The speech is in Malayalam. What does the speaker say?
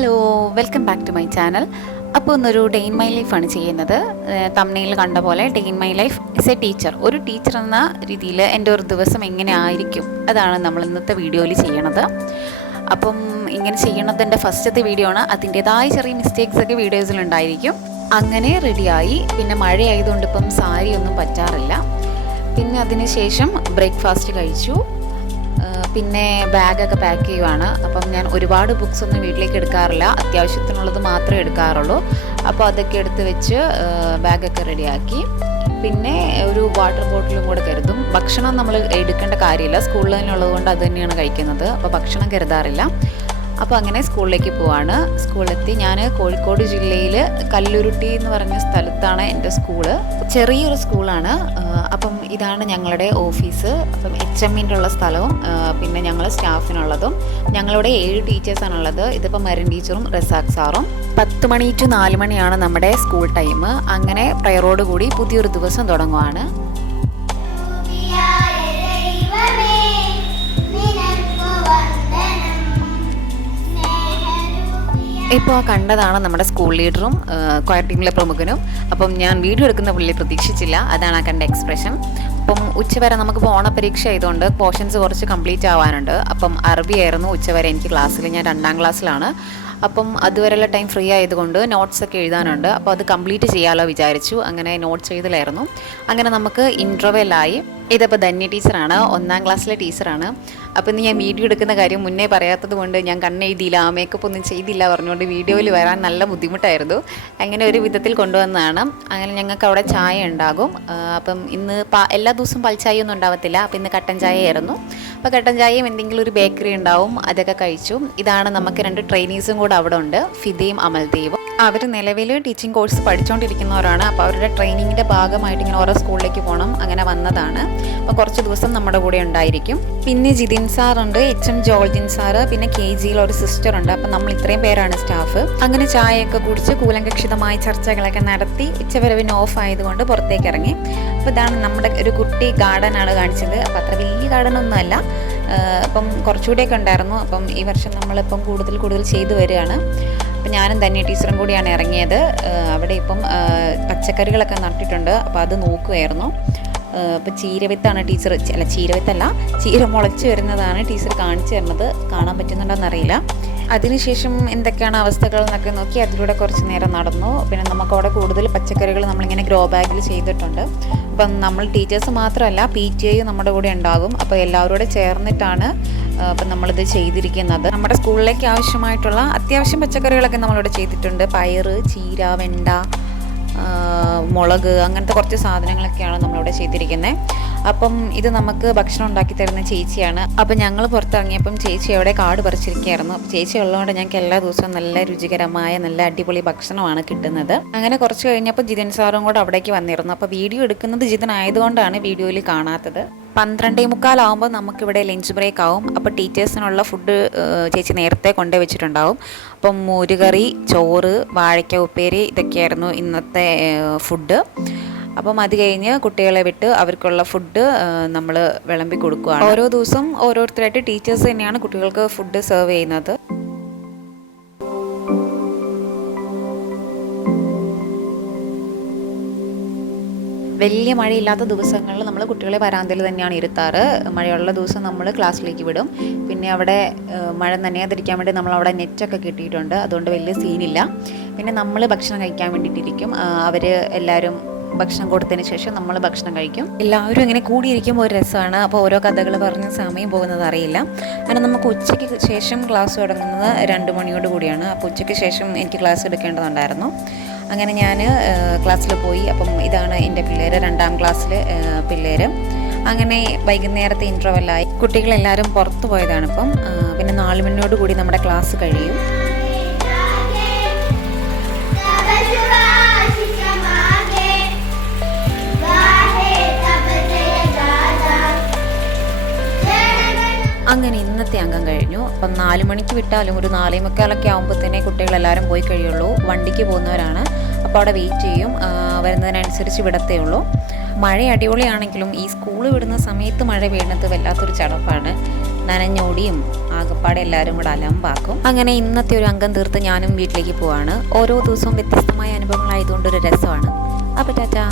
Hello, welcome back to my channel. അപ്പോൾ ഇന്നൊരു ഡേ ഇൻ മൈ ലൈഫാണ് ചെയ്യുന്നത്. തംബ്നെയിൽ കണ്ട പോലെ day in my life S A teacher, ഒരു ടീച്ചർ എന്ന രീതിയിൽ എൻ്റെ ഒരു ദിവസം എങ്ങനെ ആയിരിക്കും അതാണ് നമ്മൾ ഇന്നത്തെ വീഡിയോയിൽ ചെയ്യണത്. അപ്പം ഇങ്ങനെ ചെയ്യണതിൻ്റെ ഫസ്റ്റത്തെ വീഡിയോ ആണ്. അതിൻ്റേതായ ചെറിയ മിസ്റ്റേക്സ് ഒക്കെ വീഡിയോസിലുണ്ടായിരിക്കും. അങ്ങനെ റെഡിയായി. പിന്നെ മഴയായതുകൊണ്ട് ഇപ്പം സാരി ഒന്നും പറ്റാറില്ല. പിന്നെ അതിന് ശേഷം ബ്രേക്ക്ഫാസ്റ്റ് കഴിച്ചു. പിന്നെ ബാഗൊക്കെ പാക്ക് ചെയ്യുവാണ്. അപ്പം ഞാൻ ഒരുപാട് ബുക്സ് ഒന്നും വീട്ടിലേക്ക് എടുക്കാറില്ല, അത്യാവശ്യത്തിനുള്ളത് മാത്രമേ എടുക്കാറുള്ളൂ. അപ്പോൾ അതൊക്കെ എടുത്ത് വെച്ച് ബാഗൊക്കെ റെഡിയാക്കി. പിന്നെ ഒരു വാട്ടർ ബോട്ടിലും കൂടെ കരുതും. ഭക്ഷണം നമ്മൾ എടുക്കേണ്ട കാര്യമില്ല, സ്കൂളിൽ തന്നെ ഉള്ളത് കൊണ്ട് അത് തന്നെയാണ് കഴിക്കുന്നത്. അപ്പോൾ ഭക്ഷണം കരുതാറില്ല. അപ്പോൾ അങ്ങനെ സ്കൂളിലേക്ക് പോവാണ്. സ്കൂളിലെത്തി. ഞാൻ കോഴിക്കോട് ജില്ലയിൽ കല്ലുരുട്ടി എന്ന് പറഞ്ഞ സ്ഥലത്താണ് എൻ്റെ സ്കൂള്. ചെറിയൊരു സ്കൂളാണ്. അപ്പം ഇതാണ് ഞങ്ങളുടെ ഓഫീസ്. അപ്പം HMൻ്റെ ഉള്ള സ്ഥലവും പിന്നെ ഞങ്ങൾ സ്റ്റാഫിനുള്ളതും. ഞങ്ങളുടെ 7 ടീച്ചേഴ്സാണുള്ളത്. ഇതിപ്പോൾ മരിൻ ടീച്ചറും റസാഖ് സാറും. 10 മണി to 4 മണിയാണ് നമ്മുടെ സ്കൂൾ ടൈം. അങ്ങനെ പ്രയറോട് കൂടി പുതിയൊരു ദിവസം തുടങ്ങുവാണ്. ഇപ്പോൾ കണ്ടതാണ് നമ്മുടെ സ്കൂൾ ലീഡറും ക്വയർ ടീമിലെ പ്രമുഖനും. അപ്പം ഞാൻ വീഡിയോ എടുക്കുന്ന പുള്ളി പ്രതീക്ഷിച്ചില്ല, അതാണ് ആ കണ്ട എക്സ്പ്രഷൻ. അപ്പം ഉച്ചവരെ നമുക്കിപ്പോൾ ഓണപരീക്ഷ ആയതുകൊണ്ട് പോർഷൻസ് കുറച്ച് കംപ്ലീറ്റ് ആവാനുണ്ട്. അപ്പം അറബി ആയിരുന്നു ഉച്ചവരെ എനിക്ക് ക്ലാസ്സിൽ. ഞാൻ 2ാം ക്ലാസ്സിലാണ്. അപ്പം അതുവരെയുള്ള ടൈം ഫ്രീ ആയതുകൊണ്ട് നോട്ട്സ് ഒക്കെ എഴുതാനുണ്ട്. അപ്പോൾ അത് കംപ്ലീറ്റ് ചെയ്യാമല്ലോ വിചാരിച്ചു. അങ്ങനെ നോട്ട്സ് എഴുതലായിരുന്നു. അങ്ങനെ നമുക്ക് ഇൻ്റർവെല്ലായി. ഇതിപ്പോൾ ധന്യ ടീച്ചറാണ്, 1ാം ക്ലാസ്സിലെ ടീച്ചറാണ്. അപ്പോൾ ഇന്ന് ഞാൻ വീഡിയോ എടുക്കുന്ന കാര്യം മുന്നേ പറയാത്തത് കൊണ്ട് ഞാൻ കണ്ണെഴുതിയില്ല, മേക്കപ്പ് ഒന്നും ചെയ്തില്ല പറഞ്ഞുകൊണ്ട് വീഡിയോയിൽ വരാൻ നല്ല ബുദ്ധിമുട്ടായിരുന്നു. അങ്ങനെ ഒരു വിധത്തിൽ കൊണ്ടുവന്നതാണ്. അങ്ങനെ ഞങ്ങൾക്ക് അവിടെ ചായ ഉണ്ടാകും. അപ്പം ഇന്ന് എല്ലാ ദിവസവും പാൽച്ചായ ഒന്നും ഉണ്ടാവത്തില്ല. അപ്പോൾ ഇന്ന് കട്ടൻ ചായ ആയിരുന്നു. അപ്പോൾ കട്ടൻ ചായയും എന്തെങ്കിലും ഒരു ബേക്കറി ഉണ്ടാവും, അതൊക്കെ കഴിച്ചു. ഇതാണ് നമുക്ക് 2 ട്രെയിനീസും കൂടെ അവിടെ ഉണ്ട്, ഫിദയും അമൽദേവും. അവർ നിലവിൽ ടീച്ചിങ് കോഴ്സ് പഠിച്ചുകൊണ്ടിരിക്കുന്നവരാണ്. അപ്പോൾ അവരുടെ ട്രെയിനിങ്ങിൻ്റെ ഭാഗമായിട്ട് ഇങ്ങനെ ഓരോ സ്കൂളിലേക്ക് പോകണം, അങ്ങനെ വന്നതാണ്. അപ്പോൾ കുറച്ച് ദിവസം നമ്മുടെ കൂടെ ഉണ്ടായിരിക്കും. പിന്നെ ജിതിൻ സാറുണ്ട്, HM ജോൾജിൻ സാറ്, പിന്നെ KGയിൽ ഒരു സിസ്റ്റർ ഉണ്ട്. അപ്പം നമ്മൾ ഇത്രയും പേരാണ് സ്റ്റാഫ്. അങ്ങനെ ചായയൊക്കെ കുടിച്ച് കൂലങ്കക്ഷിതമായ ചർച്ചകളൊക്കെ നടത്തി ഉച്ചവരെ പിന്നെ ഓഫ് ആയതുകൊണ്ട് പുറത്തേക്ക് ഇറങ്ങി. അപ്പോൾ ഇതാണ് നമ്മുടെ ഒരു കുട്ടി ഗാർഡനാണ് കാണിച്ചത്. അപ്പോൾ അത്ര വലിയ ഗാർഡനൊന്നുമല്ല, അപ്പം കുറച്ചുകൂടിയൊക്കെ ഉണ്ടായിരുന്നു. അപ്പം ഈ വർഷം നമ്മളിപ്പം കൂടുതൽ ചെയ്തു വരികയാണ്. അപ്പം ഞാനും ധന്യ ടീച്ചറും കൂടിയാണ് ഇറങ്ങിയത്. അവിടെ ഇപ്പം പച്ചക്കറികളൊക്കെ നട്ടിട്ടുണ്ട്. അപ്പോൾ അത് നോക്കുമായിരുന്നു. ഇപ്പോൾ ചീരവിത്താണ് ടീച്ചർ, അല്ല ചീരവിത്തല്ല, ചീര മുളച്ച് വരുന്നതാണ് ടീച്ചർ കാണിച്ചു തരുന്നത്. കാണാൻ പറ്റുന്നുണ്ടോയെന്നറിയില്ല. അതിനുശേഷം എന്തൊക്കെയാണ് അവസ്ഥകൾ എന്നൊക്കെ നോക്കി അതിലൂടെ കുറച്ച് നേരം നടന്നു. പിന്നെ നമുക്കവിടെ കൂടുതൽ പച്ചക്കറികൾ നമ്മളിങ്ങനെ ഗ്രോ ബാഗിൽ ചെയ്തിട്ടുണ്ട്. അപ്പം നമ്മൾ ടീച്ചേഴ്സ് മാത്രമല്ല PTA നമ്മുടെ കൂടെ ഉണ്ടാകും. അപ്പോൾ എല്ലാവരും കൂടെ ചേർന്നിട്ടാണ് അപ്പം നമ്മളിത് ചെയ്തിരിക്കുന്നത്. നമ്മുടെ സ്കൂളിലേക്ക് ആവശ്യമായിട്ടുള്ള അത്യാവശ്യം പച്ചക്കറികളൊക്കെ നമ്മളിവിടെ ചെയ്തിട്ടുണ്ട്. പയറ്, ചീര, വെണ്ട, മുളക്, അങ്ങനത്തെ കുറച്ച് സാധനങ്ങളൊക്കെയാണ് നമ്മളിവിടെ ചെയ്തിരിക്കുന്നത്. അപ്പം ഇത് നമുക്ക് ഭക്ഷണം ഉണ്ടാക്കി തരുന്ന ചേച്ചിയാണ്. അപ്പം ഞങ്ങൾ പുറത്തിറങ്ങിയപ്പം ചേച്ചി അവിടെ കാട് പറിച്ചിരിക്കുകയായിരുന്നു. ചേച്ചി ഉള്ളതുകൊണ്ട് ഞങ്ങൾക്ക് എല്ലാ ദിവസവും നല്ല രുചികരമായ നല്ല അടിപൊളി ഭക്ഷണമാണ് കിട്ടുന്നത്. അങ്ങനെ കുറച്ച് കഴിഞ്ഞപ്പോൾ ജിതിൻ സാറും കൂടെ അവിടേക്ക് വന്നിരുന്നു. അപ്പോൾ വീഡിയോ എടുക്കുന്നത് ജിതിൻ ആയതുകൊണ്ടാണ് വീഡിയോയിൽ കാണാത്തത്. 12:45 ആകുമ്പോൾ നമുക്കിവിടെ ലഞ്ച് ബ്രേക്ക് ആവും. അപ്പോൾ ടീച്ചേഴ്സിനുള്ള ഫുഡ് ചേച്ചി നേരത്തെ കൊണ്ടുപോയി വെച്ചിട്ടുണ്ടാവും. അപ്പം മോരുകറി, ചോറ്, വാഴയ്ക്ക ഉപ്പേരി, ഇതൊക്കെയായിരുന്നു ഇന്നത്തെ ഫുഡ്. അപ്പം അത് കഴിഞ്ഞ് കുട്ടികളെ വിട്ട് അവർക്കുള്ള ഫുഡ് നമ്മൾ വിളമ്പി കൊടുക്കുകയാണ്. ഓരോ ദിവസം ഓരോരുത്തരായിട്ട് ടീച്ചേഴ്സ് തന്നെയാണ് കുട്ടികൾക്ക് ഫുഡ് സെർവ് ചെയ്യുന്നത്. വലിയ മഴയില്ലാത്ത ദിവസങ്ങളിൽ നമ്മൾ കുട്ടികളെ വരാന്തയിൽ തന്നെയാണ് ഇരുത്താറ്. മഴയുള്ള ദിവസം നമ്മൾ ക്ലാസ്സിലേക്ക് വിടും. പിന്നെ അവിടെ മഴ നനയാതിരിക്കാൻ വേണ്ടി നമ്മളവിടെ നെറ്റൊക്കെ കിട്ടിയിട്ടുണ്ട്. അതുകൊണ്ട് വലിയ സീനില്ല. പിന്നെ നമ്മൾ ഭക്ഷണം കഴിക്കാൻ വേണ്ടിയിട്ടിരിക്കും. അവർ എല്ലാവരും ഭക്ഷണം കൊടുത്തതിന് ശേഷം നമ്മൾ ഭക്ഷണം കഴിക്കും. എല്ലാവരും ഇങ്ങനെ കൂടിയിരിക്കുമ്പോൾ ഒരു രസമാണ്. അപ്പോൾ ഓരോ കഥകൾ പറഞ്ഞ സമയം പോകുന്നത് അറിയില്ല. അങ്ങനെ നമുക്ക് ഉച്ചയ്ക്ക് ശേഷം ക്ലാസ് തുടങ്ങുന്നത് 2 മണിയോട് കൂടിയാണ്. അപ്പോൾ ഉച്ചയ്ക്ക് ശേഷം എനിക്ക് ക്ലാസ് എടുക്കേണ്ടതുണ്ടായിരുന്നു. അങ്ങനെ ഞാൻ ക്ലാസ്സിൽ പോയി. അപ്പം ഇതാണ് എൻ്റെ പിള്ളേർ, 2ാം ക്ലാസ്സിലെ പിള്ളേർ. അങ്ങനെ വൈകുന്നേരത്തെ ഇൻ്റർവെല്ലായി. കുട്ടികളെല്ലാവരും പുറത്ത് പോയതാണ്. ഇപ്പം പിന്നെ 4 മണിയോട് കൂടി നമ്മുടെ ക്ലാസ് കഴിയും. അങ്ങനെ ഇന്നത്തെ അംഗം കഴിഞ്ഞു. അപ്പം 4 മണിക്ക് വിട്ടാലും ഒരു 4:45 ആകുമ്പോൾ തന്നെ കുട്ടികളെല്ലാവരും പോയി കഴിയുള്ളൂ. വണ്ടിക്ക് പോകുന്നവരാണ്. അപ്പോൾ അവിടെ വെയിറ്റ് ചെയ്യും, വരുന്നതിനനുസരിച്ച് വിടത്തേ ഉള്ളൂ. മഴ അടിപൊളിയാണെങ്കിലും ഈ സ്കൂൾ വിടുന്ന സമയത്ത് മഴ വീഴുന്നത് വല്ലാത്തൊരു ചടപ്പാണ്. നനഞ്ഞോടിയും ആകപ്പാടെ എല്ലാവരും കൂടെ അലമ്പാക്കും. അങ്ങനെ ഇന്നത്തെ ഒരു അംഗം തീർത്ത് ഞാനും വീട്ടിലേക്ക് പോവാണ്. ഓരോ ദിവസവും വ്യത്യസ്തമായ അനുഭവങ്ങളായതുകൊണ്ടൊരു രസമാണ്. അപ്പോൾ ടാറ്റാ.